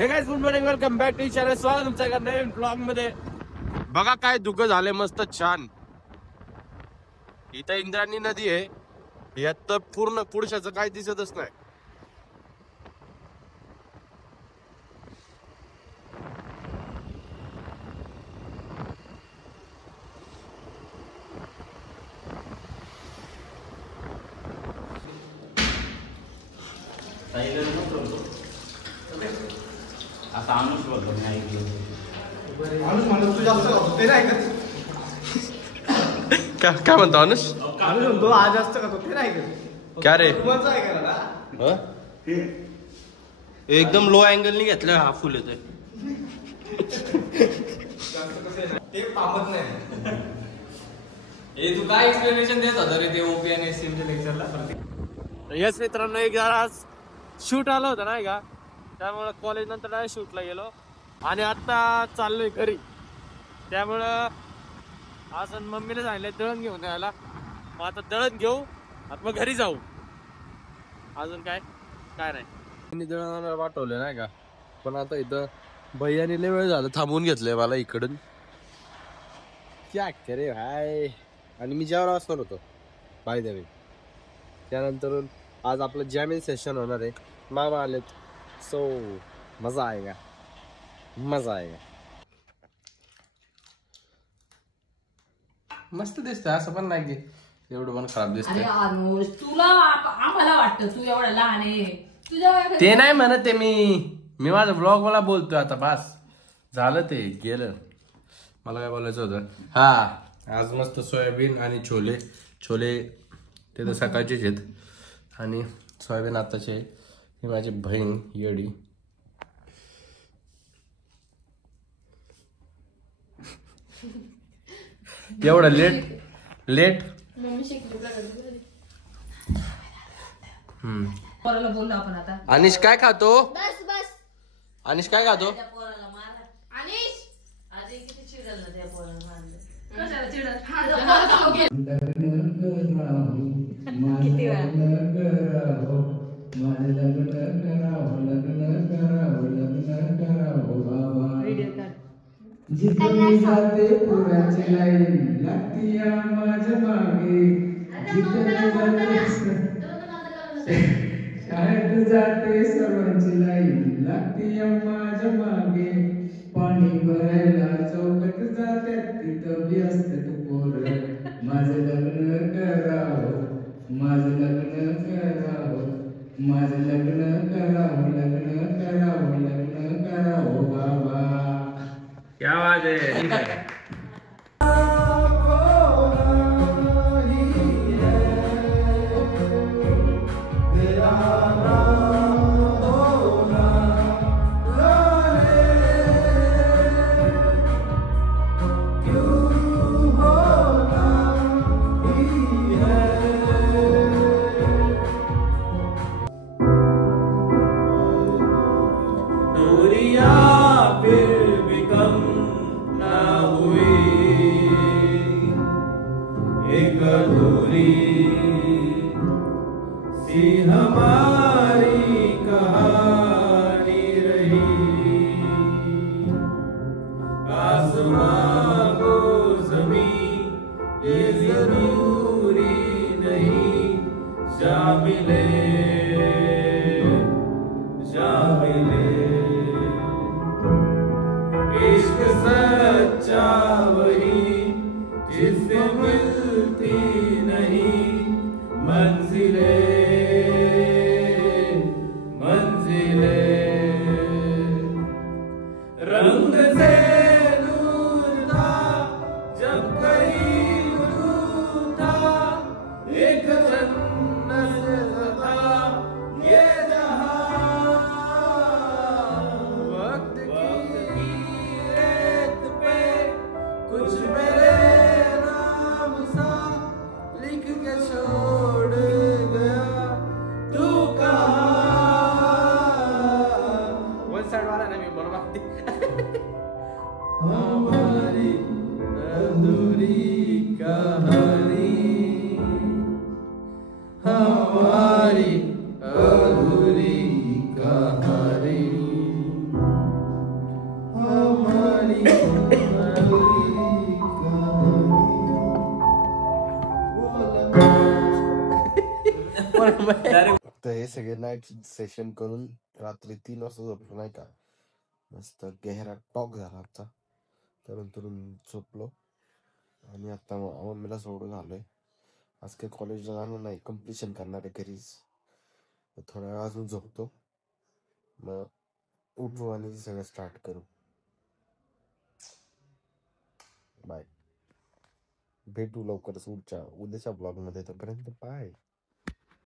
हे guys good morning welcome back to channel. स्वागत तुमच्या नवीन ब्लॉग मध्ये. बघा काय दुःख झाले मस्त छान. इथं इंद्रायणी नदी आहे. यात तर पूर्ण पुरुषाचं काही दिसतच नाही. असा अनुष बोलतो मी ऐकलं. अनुष म्हणतो तू जास्त खातो ते नाही का? काय म्हणतो अनुष? अनुष म्हणतो आज जास्त खातो ते नाही का? क्या रे? मजा आहे का? एकदम लो अँगलनी घेतलं हा फुल येतोय. ते पामत नाही. हे तू काय एक्सप्लेनेशन देत होता रे ते ओपी आणि एसएमच्या लेक्चरला? येस मित्रांनो, एक जरा शूट आलं होतं नाही का, त्यामुळं कॉलेज नंतर डायरेक्ट शूटला गेलो आणि आता चाललोय घरी. त्यामुळं आज मम्मीने सांगितलं दळण घेऊन यायला. मग आता दळण घेऊ आता मग घरी जाऊ. अजून काय नाही. मी दळणाला वाटवलं नाही का, पण आता इथं भैयाने लय वेळ झालं थांबवून घेतलंय मला इकडून. क्या करे भाई. आणि मी जेव्हा असणार होतो बाय द वे. त्यानंतर आज आपलं जॅमिंग सेशन होणार आहे. मामा आलेत, सो मजा आएगा. मस्त दिसतंय असं पण नाही की एवढं पण खराब दिसतंय. तुला आम्हाला वाटतं तू एवढा लहान आहे. तुझ्या ते नाही म्हणत ते मी माझं ब्लॉग मला बोलतोय आता. बस झालं ते गेलं. मला काय बोलायचं होतं. हा आज मस्त सोयाबीन आणि छोले ते तर सकाळचेच आहेत. आणि सोयाबीन आताचे. ही माझी बहीण येडी. एवढं लेट मम्मी शिकली पोराला बोललो आपण आता. अनिश काय खातो? बस अनिश काय खातो? त्या पोराला मारला. अनिश आधी किती चिडल ना त्या पोराला मारलं. कशाला चिडल? किती वेळा जिथे जाते पुराची लाईन लागती या माझ्या मागे. शाळेत जाते सर्वांची लाईन लागती या माझ्या मागे. पाणी भरायला चौकात जाते तिथं बी असते तू पोर. माझं लग्न करावं, माझं लग्न करावं, माझं लग्न करावं, लग्न करावं, लग्न करावं बाबा. क्या आवाज है. हमारी कहानी रही. आसमां को ज़मीं ये ज़रूरी नहीं. शामिले इश्क सच्चा वही जिससे मिलती नहीं मंजिले. रंग से दूर था जब करीब दूर था. एक जन्नत था ये जहां. वक्त की रेत पे कुछ मेरे नाम सा लिख के छोड़ गया तू कहाँ. वन साइड वाला ना मी बरोबर. हमारी अधूरी कहानी, हमारी अधूरी कहानी. तर हे सगळे नाईट सेशन करून रात्री 3 वाजता झोपलो नाही का. मस्त गहरा टॉक झाला आमचा. त्यानंतर झोपलो आणि आता मम्मीला सोडून आलोय. आज काही कॉलेजला जाणार नाही, कम्प्लिशन करणार आहे घरीच. थोड्या वेळ अजून झोपतो, मग उठू आणि सगळं स्टार्ट करू. बाय. भेटू लवकरच उद्याच्या ब्लॉग मध्ये. तोपर्यंत बाय.